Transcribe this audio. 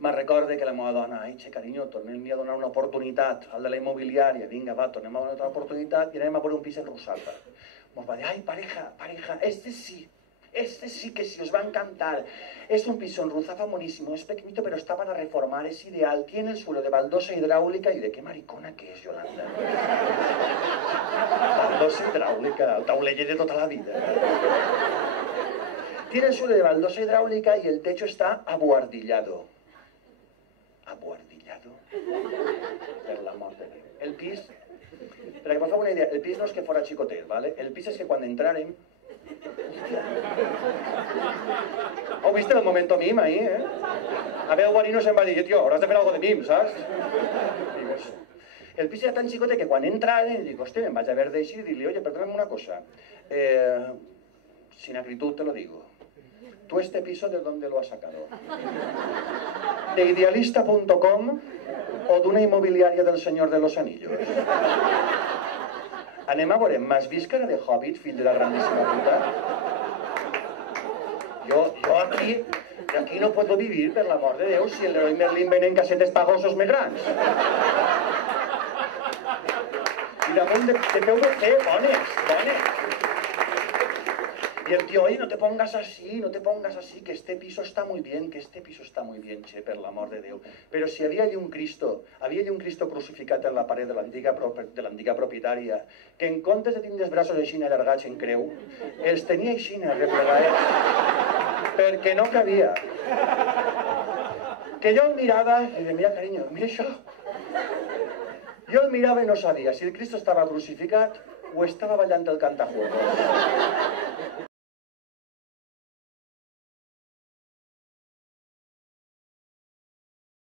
me'n recorde que la meva dona, ai, carinyo, tornem-li a donar una oportunitat al de la immobiliària, vinga, va, tornem a donar una oportunitat i anem a veure un pis en Rusalpa. Mos va dir, ai, pareja, este sí que sí, os va a encantar. Es un piso en Ruzafa monísimo, es pequeñito, pero está para reformar, es ideal. Tiene el suelo de baldosa hidráulica. Y de qué maricona que es, Yolanda. Baldosa hidráulica, el tauleller de toda la vida. Tiene el suelo de baldosa hidráulica y el techo está abuhardillado. ¿Abuhardillado? Per l'amor de Déu. El pis, per a que vos feu una idea, el pis no és que fora xicotet, ¿vale? El pis és que quan entrarem... Heu vist el momento mim ahí, eh? A veure, Guarino se'm va dir, tio, hauràs de fer algo de mim, saps? El pis era tan xicotet que quan entraren, dic, hòstia, em vaig haver d'eixir i dir-li, oye, perdóname una cosa, sin acritud te lo digo, ¿tú este piso de dónde lo has sacado? ¿De idealista.com o d'una immobiliària del Senyor de los Anillos? Anem a veure, m'has vist cara de Hobbit, fill de la grandíssima puta? Jo aquí no puedo vivir, per l'amor de Déu, si el Leroy Merlin venen casetes pagosos més grans. I damunt de PVC, bones. Y el tío, oye, no te pongas así, que este piso está muy bien, che, per l'amor de Déu. Però si havia allí un Cristo crucificat en la paret de l'antiga propietària, que en comptes de tindre els braços així allargats en creu, els tenia així replegats, perquè no cabia. Que jo el mirava i deia, mira, carinyo, mira això. Jo el mirava i no sabia si el Cristo estava crucificat o estava ballant el cantajuegos.